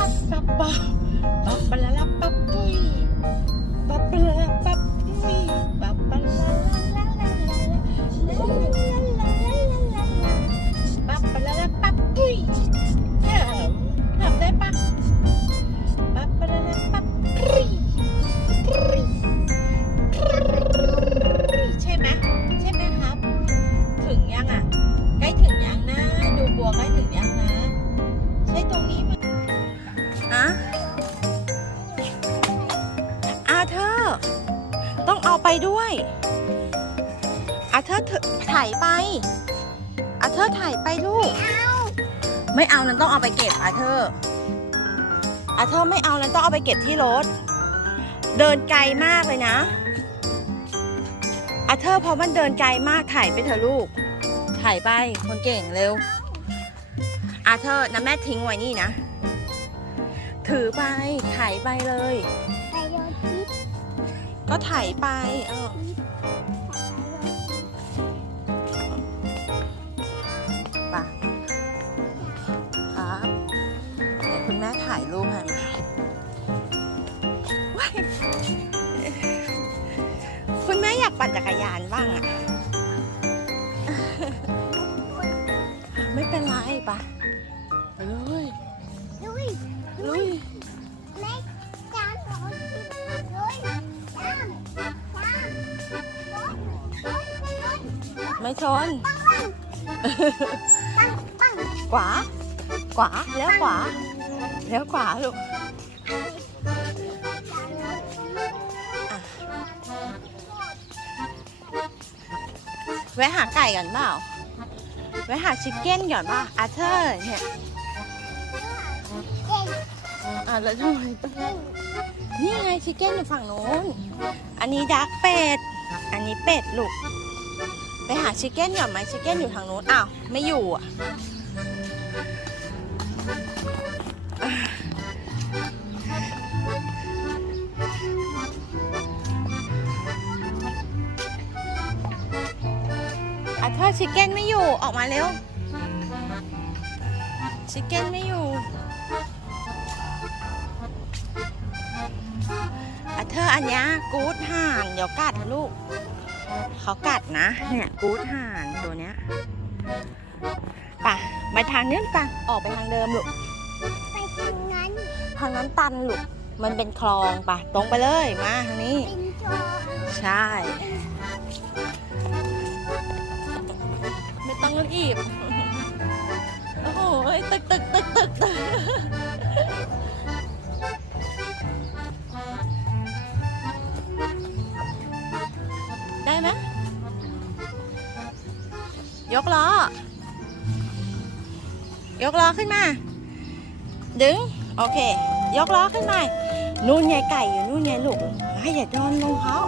ปับปับปับปับ ด้วยอาเธอร์เถอะถ่ายไปอาเธอร์ถ่ายไปลูก ไม่เอานั้นต้องเอาไปเก็บอาเธอร์อาเธอร์ไม่เอานั้นต้องเอาไปเก็บที่รถ เดินไกลมากเลยนะอาเธอร์พอมันเดินไกลมากถ่ายไปเถอะลูก ถ่ายไปคนเก่งเร็วอาเธอร์นะแม่ทิ้งไว้นี่นะ ถือไปถ่ายไปเลยไปโยนพิษ ก็ถ่ายไปเออไปะครับเดี๋ยวคุณแม่ถ่ายรูปให้มาว้ายคุณแม่อยากปั่นจักรยานบ้างอะไม่เป็นไรปะไปเลยลุยลุย ไม่ชนปังปังขวา ขวาเลี้ยวขวาเลี้ยวขวาลูกจานรถแวะหาไก่ก่อนเปล่าแวะหาชิคเก้นก่อนป่ะอาเธอร์เนี่ยเก่งอะแล้วทำไมต้องนี่ไงชิคเก้นอยู่ฝั่งโน้น อันนี้ดักเป็ด อันนี้เป็ดลูก ไปหาชิคเก้นก่อนไหมชิคเก้นอยู่ทางโน้นอ้าวไม่อยู่อะอาเธอชิคเก้นไม่อยู่ออกมาเร็วชิคเก้นไม่อยู่อาเธออันนี้กู๊ดห่านเดี๋ยวกัดนะลูก เขากัดนะ เนี่ยกู๊ดห่านตัวเนี้ยไป่ะไปทางนี้ป่ะออกไปทางเดิมลูกไปทางนั้นทางนั้นตันลูกมันเป็นคลองป่ะ ตรงไปเลยมาทางนี้เป็นจอใช่ ไม่ต้องรีบโอ้โหตึกตึกตึกตึกตึก ยกล้อ ยกล้อขึ้นมา ดึง โอเค ยกล้อขึ้นมานู่นไงไก่อยู่นู่นไงลูกให้อย่าโดนลงเขา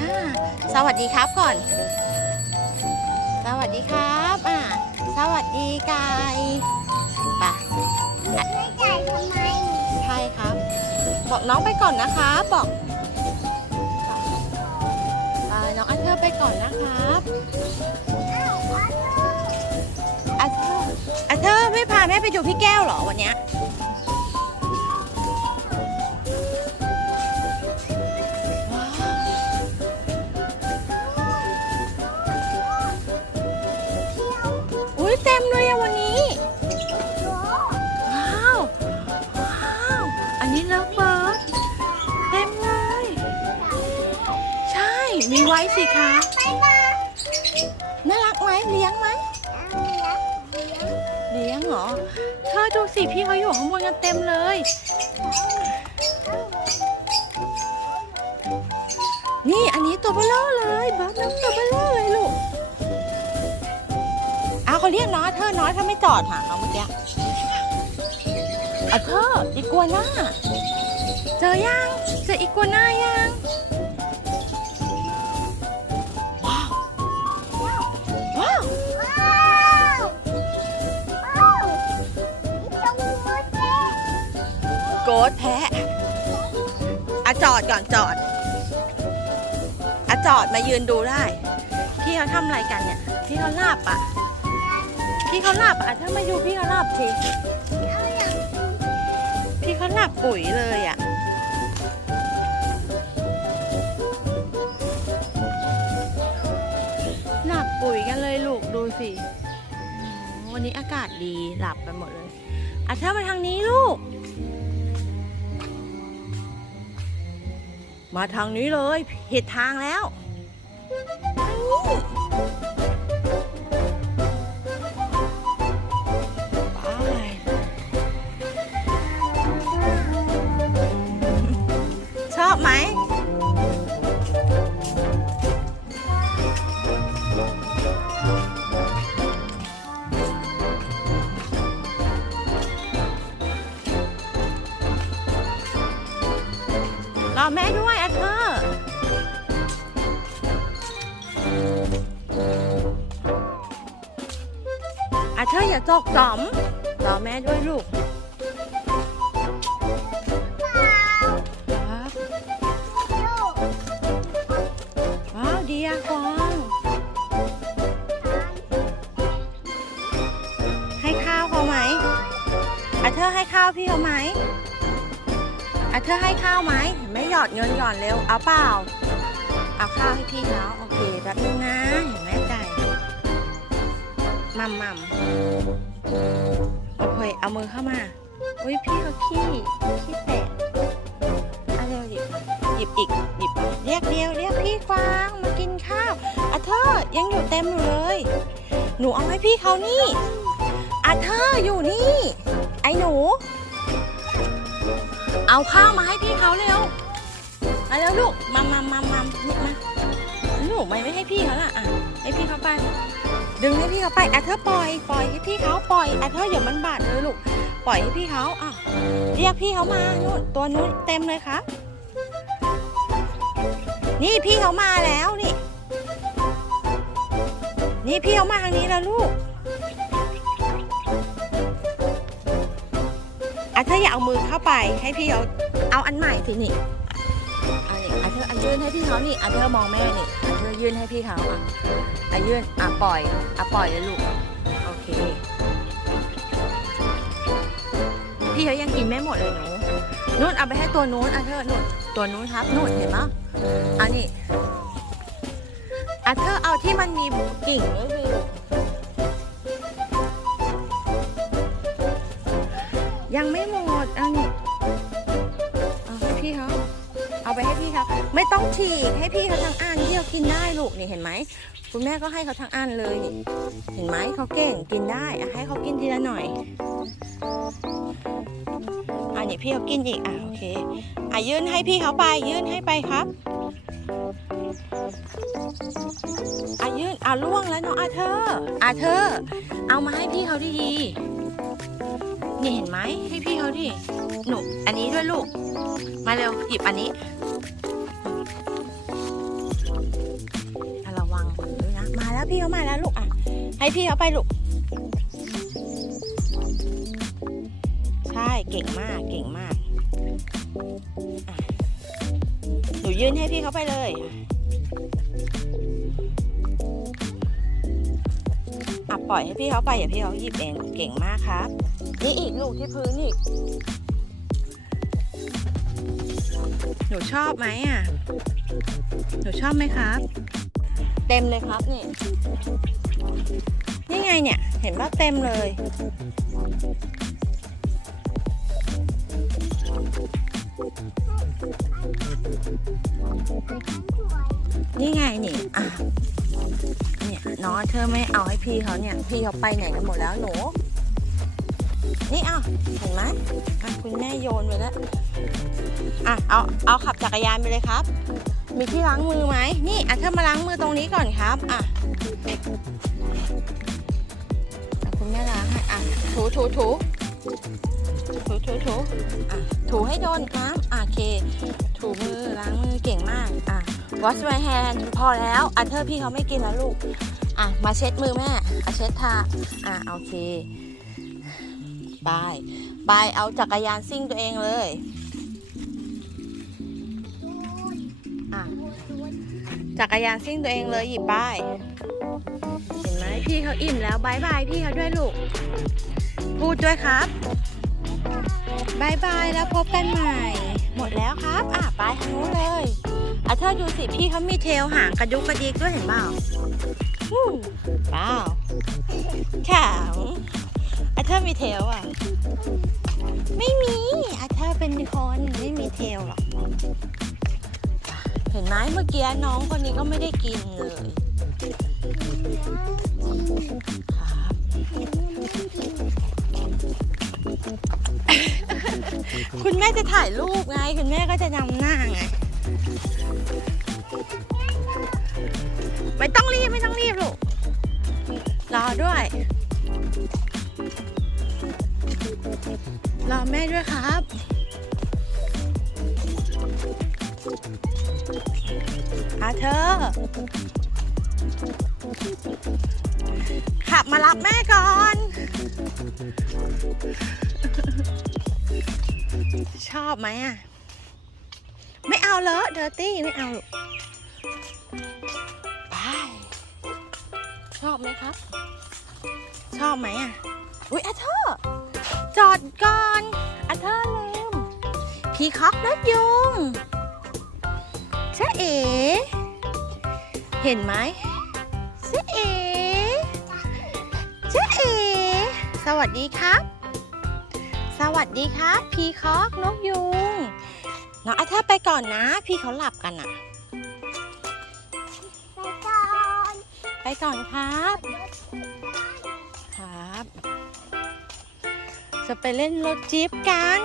อ่าสวัสดีครับก่อน สวัสดีครับ อ่า สวัสดีไก่ป่ะไม่จ่ายทำไม ใช่ครับ บอกน้องไปก่อนนะคะ บอกไป น้องอันเธอร์ไปก่อนนะครับอ้าวอันนู้นอันเธอร์อันเธอร์ไม่พาแม่ไปดูพี่แก้วเหรอวันเนี้ยว้าวอุ้ยเต็มเลยอะวันนี้ ไว้สิคะไปมาน่ารักไหมเลี้ยงไหมเอาละเดี๋ยวเลี้ยงเหรอ เธอดูสิพี่เขาอยู่ข้างบนกันเต็มเลย นี่อันนี้ตัวเบลอเลยบ้าน้ำตัวเบลอเลยลูกอ้าวเขาเรียกน้อยเธอน้อยถ้าไม่จอดหาเขาเมื่อกี้อะเธออีกัวน่าเจอยังเจออีกัวน่ายัง โกดแพะอะจอดก่อนจอดอะจอดมายืนดูได้ พี่เขาทำอะไรกันเนี่ย พี่เขาลาบอะ พี่เขาหลับอะถ้ามาอยู่พี่เขาหลับสิเอาอย่พี่เขาหลับปุ๋ยเลยอะ หลับปุ๋ยกันเลยลูกดูสิ วันนี้อากาศดีหลับกันหมดเลย อะเธอมาทางนี้ลูก มาทางนี้เลยผิดทางแล้วชอบไหม อะเธออย่าจกจอมรอแม่ด้วยลูกครับลูกว้าวดีอะกวางให้ข้าวเขาไหมอะเธอให้ข้าวพี่เขาไหมอะเธอให้ข้าวไหมไม่หยอดเงินหย่อนเร็วเอาเปล่า เอาข้าวให้พี่เขาโอเคแป๊บนึงนะเห็นแม่ใจาย มัมมัมโอเคเอามือเข้ามา อุ้ยพี่เขาขี้ขี้แตกเอาเร็วหยิบหยิบอีกหยิบเรียกเดียวเรียกพี่กวางมากินข้าวอะเธอยังอยู่เต็มอยู่เลย หนูเอาให้พี่เขานี่อะเธออยู่นี่ ไอ้หนู เอาข้าวมาให้พี่เขาเร็วมาเร็วลูกมามามามานี่มาลูกไม่ไม่ให้พี่เขาล่ะอะให้พี่เขาไป ดึงให้พี่เขาไปอะเธอปล่อยปล่อยให้พี่เขาปล่อยอะเธออย่ามันบาดเลยลูกปล่อยให้พี่เขาอะเรียกพี่เขามานู่นตัวนู้นเต็มเลยครับ นี่พี่เขามาแล้วนี่ นี่พี่เขามาทางนี้แล้วลูกอะเธออย่าเอามือเข้าไปให้พี่เขาเอาอันใหม่สินี่อันนี้อะเธออะยื่นให้พี่เขานี่อะเธอมองแม่นี่ ยื่นให้พี่เขาอะอะยื่นอะปล่อยอะปล่อยเลยลูกโอเค พี่เขายังกินไม่หมดเลยหนูนู่นเอาไปให้ตัวนู้นอะเธอนู่นตัวนู้นครับนู่นเห็นไหมอันนี้อะเธอเอาที่มันมีกิ่งก็คือยังไม่หมดอันนี้ ไปให้พี่เขาไม่ต้องฉีกให้พี่เขาทั้งอันที่เขากินได้ลูกนี่เห็นไหมคุณแม่ก็ให้เขาทั้งอันเลยนี่เห็นไหมเขาเก่งกินได้อะให้เขากินทีละหน่อยอันนี้พี่เขากินอีกอะโอเคอะยื่นให้พี่เขาไปยื่นให้ไปครับอะยื่นอะล่วงแล้วเนาะอะเธออะเธอ เอามาให้พี่เขาดีๆนี่เห็นไหมให้พี่เขาดิหนูอันนี้ด้วยลูก มาเร็วหยิบอันนี้ แล้วพี่เขามาแล้วลูกอะ ให้พี่เขาไปลูก ใช่เก่งมากเก่งมาก หนูยื่นให้พี่เขาไปเลยอะปล่อยให้พี่เขาไปอย่าพี่เขาหยิบเองเก่งมากครับนี่อีกลูกที่พื้นอีก หนูชอบไหมอะ หนูชอบไหมครับ เต็มเลยครับนี่ นี่ไงเนี่ย เห็นว่าเต็มเลยนี่ไงนี่อะเนี่ยน้องเธอไม่เอาให้พี่เขาเนี่ย พี่เขาไปไหนกันหมดแล้วหนู นี่อะเห็นไหมอะคุณแม่โยนไปแล้ว อะเอาเอาขับจักรยานไปเลยครับ มีที่ล้างมือไหมนี่อะเธอมาล้างมือตรงนี้ก่อนครับอะคุณแม่ล้างให้อะถูถูถูถูถูถูอะถูให้โดนน้ำอะโอเค ถูมือล้างมือเก่งมากอะ wash my hand พอแล้วอะเธอพี่เขาไม่กินแล้วลูกอะมาเช็ดมือแม่อะเช็ดทาอะโอเคบายบายเอาจักรยานซิ่งตัวเองเลย จักรยานซิ่งตัวเองเลยหยิบป้ายเห็นไหมพี่เขาอิ่มแล้วบายบายพี่เขาด้วยลูก พูดด้วยครับบายบายแล้วพบกันใหม่ หมดแล้วครับ อะไปทางนู้นเลยอะเธอดูสิพี่เขามีเทลหางกระดุกกระดิกด้วยเห็นเปล่าวู้เปล่าแข็งอะเธอมีเทลอะ ไม่มีอะเธอเป็นคนไม่มีเทลหรอก เห็นไหมเมื่อกี้น้องคนนี้ก็ไม่ได้กินเลย คุณแม่จะถ่ายรูปไง คุณแม่ก็จะนำหน้าไง ไม่ต้องรีบไม่ต้องรีบลูก รอด้วย รอแม่ด้วยครับ อาเธอ ขับมารับแม่ก่อน ชอบไหมอะ ไม่เอาเลอะเดอร์ตี้ ไม่เอาลูกไปชอบไหมครับ ชอบไหมอะ อุ๊ยอาเธอร์จอดก่อนอาเธอร์ลืมพีคอกนกยุง เจ๊เอ๋เห็นไหมเจ๊เอ๋เจ๊เอ๋สวัสดีครับ สวัสดีครับ พีคอกนกยุงน้องอาเธอร์ไปก่อนนะ พี่เขาหลับกันอะไปก่อน ไปก่อนครับ ครับ จะไปเล่นรถจี๊ปกัน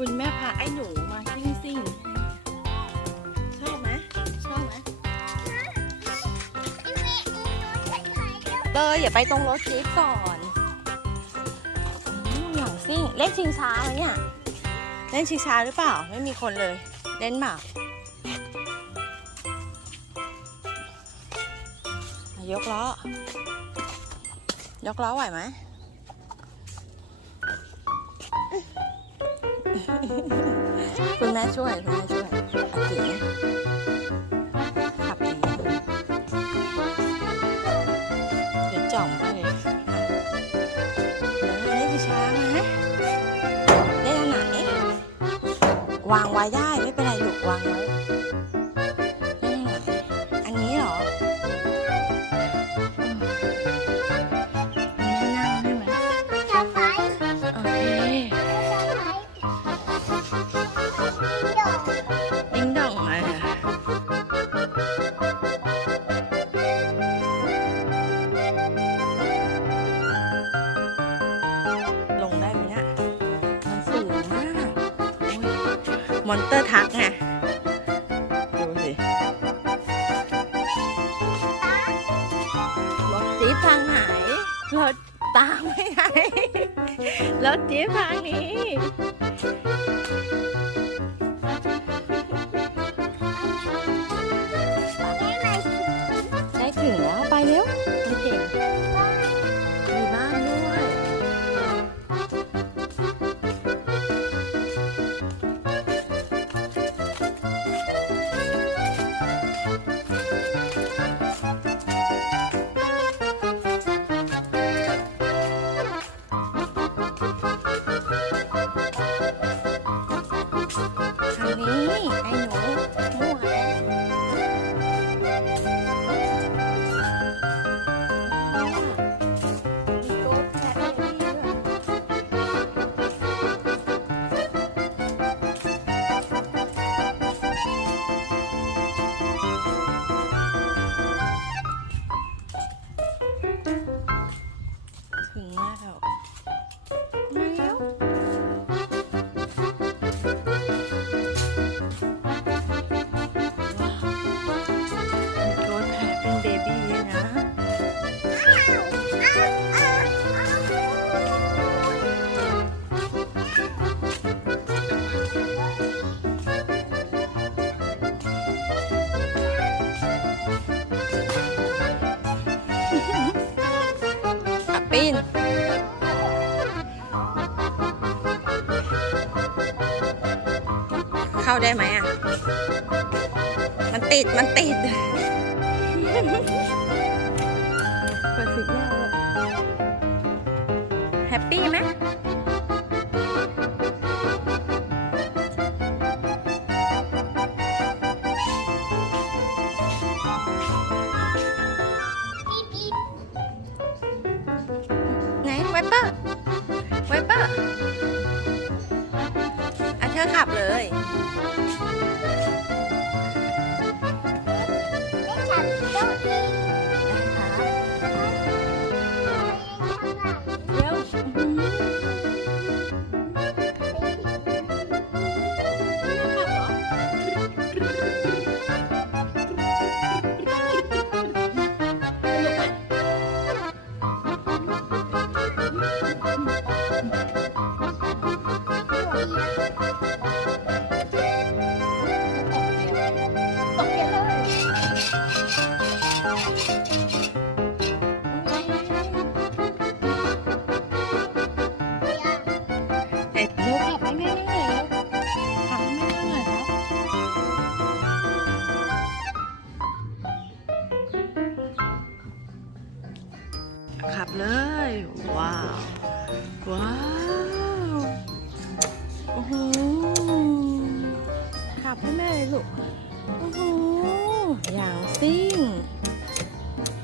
คุณแม่พาไอ้หนูมาซิ่งซิ่งๆชอบไหมชอบไหมเมย์อีหนูจะถ่ายรูปเตยอย่าไปตรงรถจี๊ปก่อนอืมอย่างซิ่งเล่นชิงช้าไหมเนี่ย เล่นชิงช้าหรือเปล่า ไม่มีคนเลย เล่นเปล่าอะยกล้อ ยกล้อไหวไหม ช่วยคุณแม่ช่วยอาจิ๋งขับดีเดี๋ยวจ่อมไปเลยอะเล่นชิงช้าไหมเล่นาดนี้วางไว้ได้ไม่เป็นไรลูกวางไว้ อนเตอร์ทักไงดูสิรถจี๊ปทางไหนรถตามไม่ไหนรถจี๊ปทางนี้ ปีน เข้าได้ไหมอะ มันติด มันติดเปิดสิบแล้วอะแฮปปี้ไหม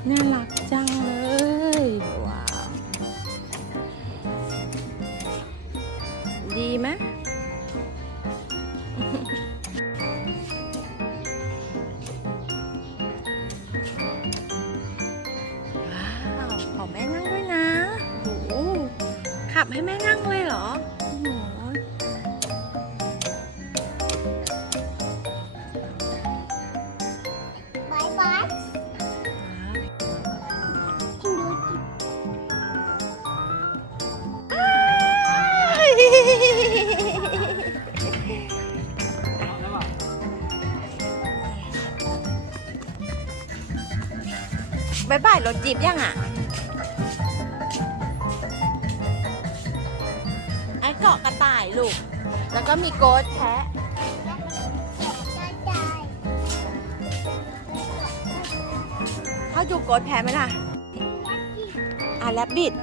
น่ารัก จีบยังอะไอ้เกาะกระต่ายลูก แล้วก็มีโกดแพะกระจายเขาดูโกดแพะไหมล่ะ อะแรบบิด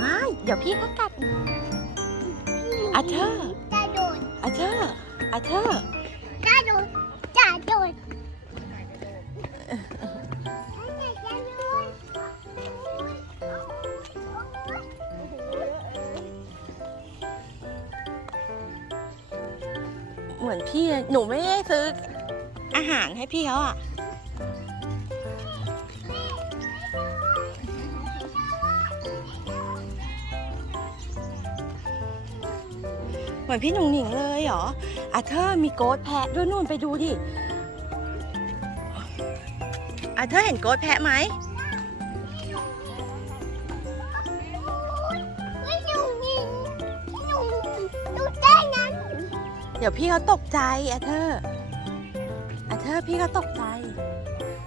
ว้ายเดี๋ยวพี่ก็กัดอาเธอร์กระโดดอาเธอร์อาเธอ ซื้ออาหารให้พี่เขาอะ เหมือนพี่หนุ่งหนิงเลยเหรออาเธอร์มีโกดแพะด้วยนู่นไปดูดิอาเธอร์เห็นโกดแพะไหมไม่หนุ่มยิงไม่หนุ่มดูได้นั้นเดี๋ยวพี่เขาตกใจอาเธอร์ อาเธอร์พี่เขาตกใจ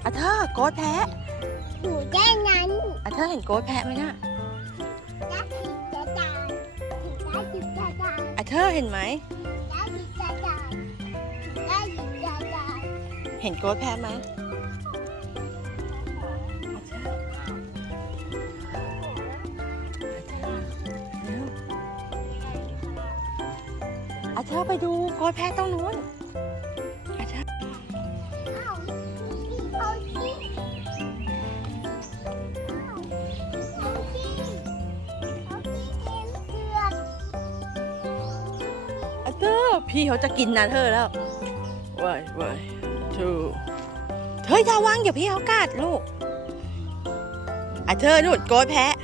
อาเธอร์โกดแพะดูได้นั้นอาเธอร์เห็นโกดแพะไหมน่ะได้ผิดจะจ่ายได้ผิดจะจ่ายอาเธอร์เห็นไหมได้ผิดจะจ่ายได้ผิดจะจ่ายเห็นโกดแพะไหมอาเธอร์ไปดูโกดแพะตรงนู้น พี่เขาจะกินนะเธอแล้วว้ายว้ายทูเธออย่าวางเดี๋ยวพี่เขากัดลูกอาเธอร์นู่นโกดแพะ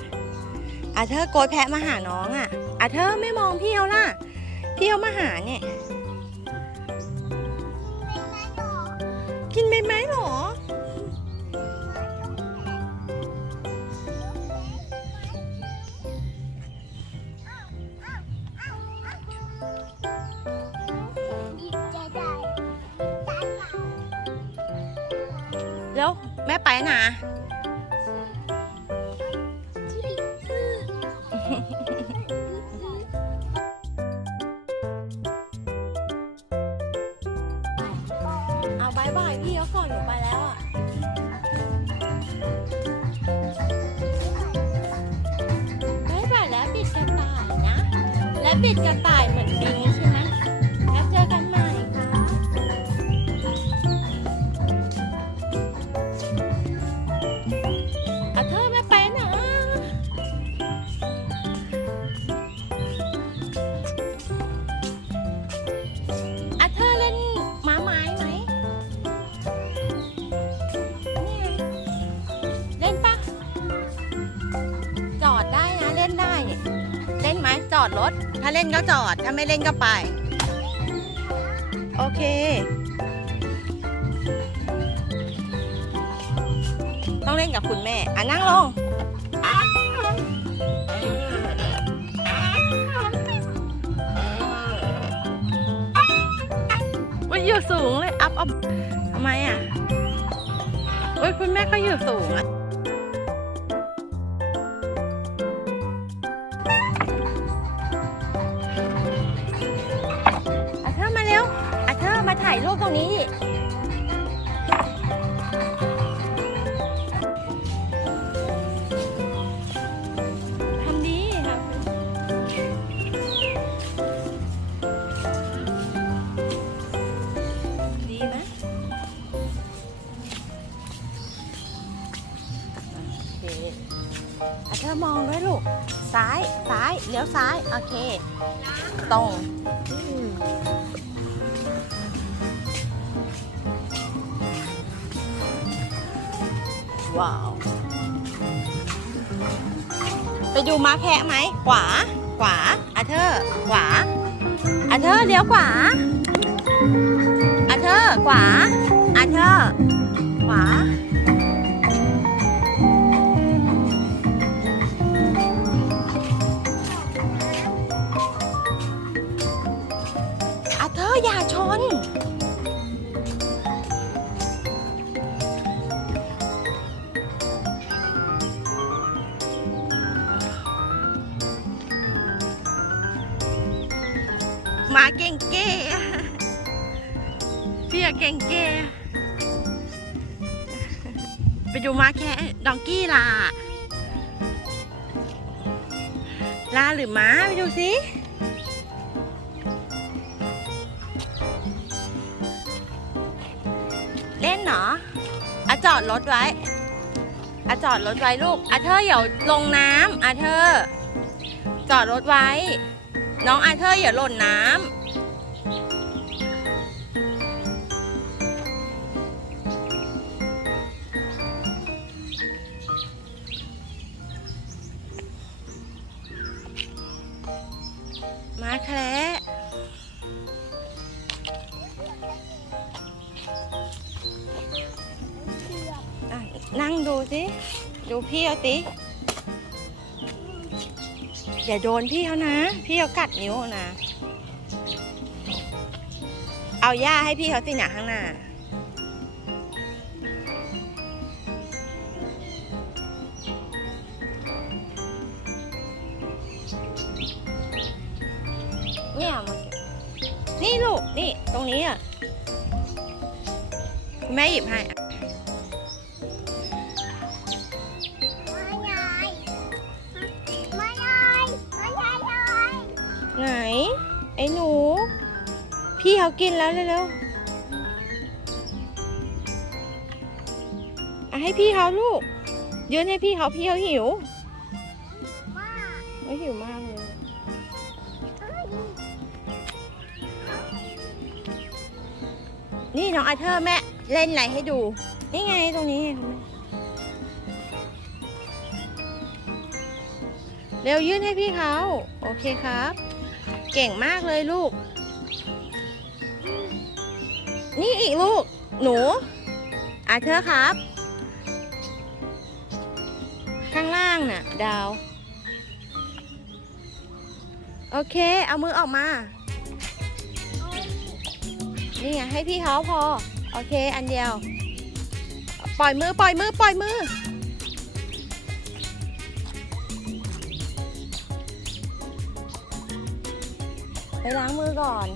อาเธอร์โกดแพะมาหาน้องอะอาเธอร์ไม่มองพี่เขาล่ะ พี่เขามาหาเนี่ย กินใบไม้เหรอ แล้วแม่ไปนะ อดรถ ถ้าเล่นก็จอด ถ้าไม่เล่นก็ไป โอเค ต้องเล่นกับคุณแม่ อะนั่งลงว่าอยู่สูงเลย อัพอัพทำไมอะโอ้ยคุณแม่ก็อยู่สูงอะ โอเค ตรงว้าว ไปดูม้าแพะไหมขวา ขวาอาเธอร์ขวาอาเธอร์เลี้ยวขวาอาเธอร์ขวาอาเธอร์ขวา อะจอดรถไว้ลูกอะเธออย่าลงน้ำอะเธอจอดรถไว้ น้องอาเธอร์อย่าหล่นน้ำมาแคร นั่งดูสิดูพี่เอาติอย่าโดนพี่เขานะ พี่เขากัดนิ้วนะ เอาหญ้าให้พี่เขาสิหนาข้างหน้า เนี่ยเอามาเก็บนี่ลูก นี่ ตรงนี้อะ คุณแม่หยิบให้ เขากินแล้วเร็วๆอะให้พี่เขาลูกยืนให้พี่เขาพี่เขาหิวไม่หิวมากเลยนี่น้องอาเธอร์แม่เล่นอะไรให้ดู นี่ไงตรงนี้เร็วยื่นให้พี่เขาโอเคครับ เก่งมากเลยลูก นี่อีกลูก หนูอาเธอครับ ข้างล่างน่ะ ดาว โอเค เอามือออกมา นี่ไงให้พี่เขาพอ โอเค อันเดียว ปล่อยมือ ปล่อยมือ ปล่อยมือ ไปล้างมือก่อน